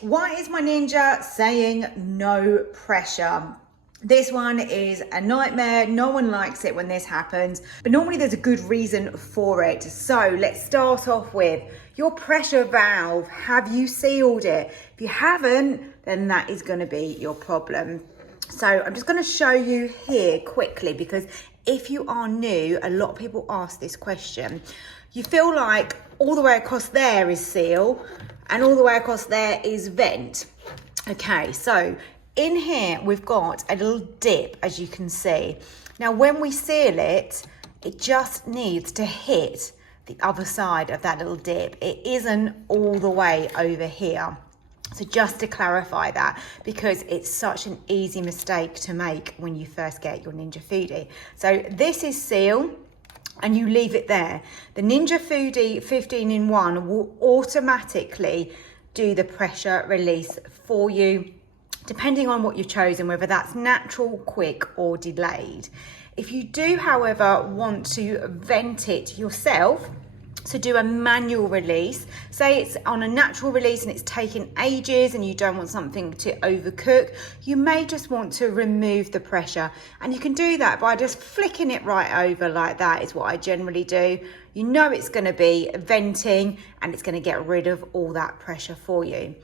Why is my Ninja saying no pressure? This one is a nightmare. No one likes it when this happens, but normally there's a good reason for it. So let's start off with your pressure valve. Have you sealed it? If you haven't, then that is going to be your problem. So I'm just going to show you here quickly, because if you are new, a lot of people ask this question. You feel like all the way across there is seal and all the way across there is vent. Okay, so in here we've got a little dip, as you can see. Now when we seal it, it just needs to hit the other side of that little dip. It isn't all the way over here. So just to clarify that, because it's such an easy mistake to make when you first get your Ninja Foodi. So this is seal, and you leave it there. The Ninja Foodi 15-in-1 will automatically do the pressure release for you, depending on what you've chosen, whether that's natural, quick, or delayed. If you do, however, want to vent it yourself, so do a manual release, say it's on a natural release and it's taken ages and you don't want something to overcook, you may just want to remove the pressure. And you can do that by just flicking it right over like that, is what I generally do. You know it's going to be venting and it's going to get rid of all that pressure for you.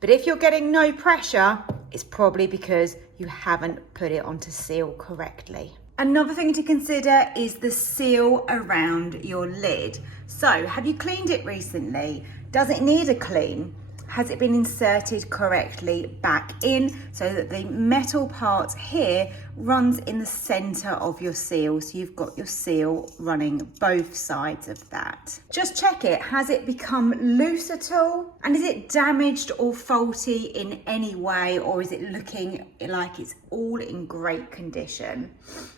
But if you're getting no pressure, it's probably because you haven't put it onto seal correctly. Another thing to consider is the seal around your lid. So, have you cleaned it recently? Does it need a clean? Has it been inserted correctly back in so that the metal part here runs in the center of your seal? So you've got your seal running both sides of that. Just check it. Has it become loose at all? And is it damaged or faulty in any way, or is it looking like it's all in great condition?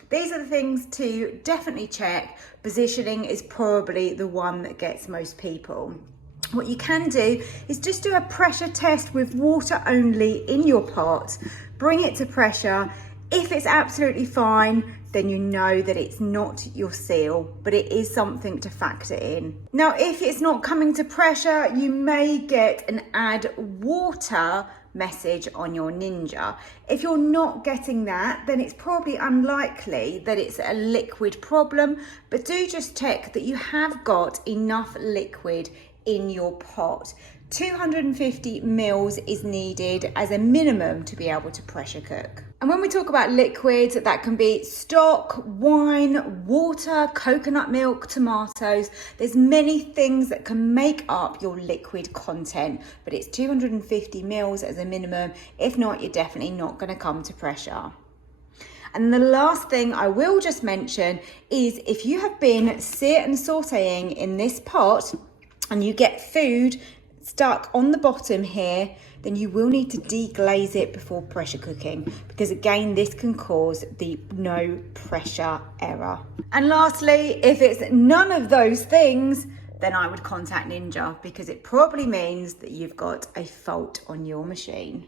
These are the things to definitely check. Positioning is probably the one that gets most people. What you can do is just do a pressure test with water only in your pot. Bring it to pressure. If it's absolutely fine, then you know that it's not your seal, but it is something to factor in. Now, if it's not coming to pressure, you may get an add water message on your Ninja. If you're not getting that, then it's probably unlikely that it's a liquid problem, but do just check that you have got enough liquid in your pot. 250 mils is needed as a minimum to be able to pressure cook. And when we talk about liquids, that can be stock, wine, water, coconut milk, tomatoes. There's many things that can make up your liquid content, but it's 250 mils as a minimum. If not, you're definitely not going to come to pressure. And the last thing I will just mention is, if you have been sear and sauteing in this pot and you get food stuck on the bottom here, then you will need to deglaze it before pressure cooking, because again, this can cause the no pressure error. And lastly, if it's none of those things, then I would contact Ninja, because it probably means that you've got a fault on your machine.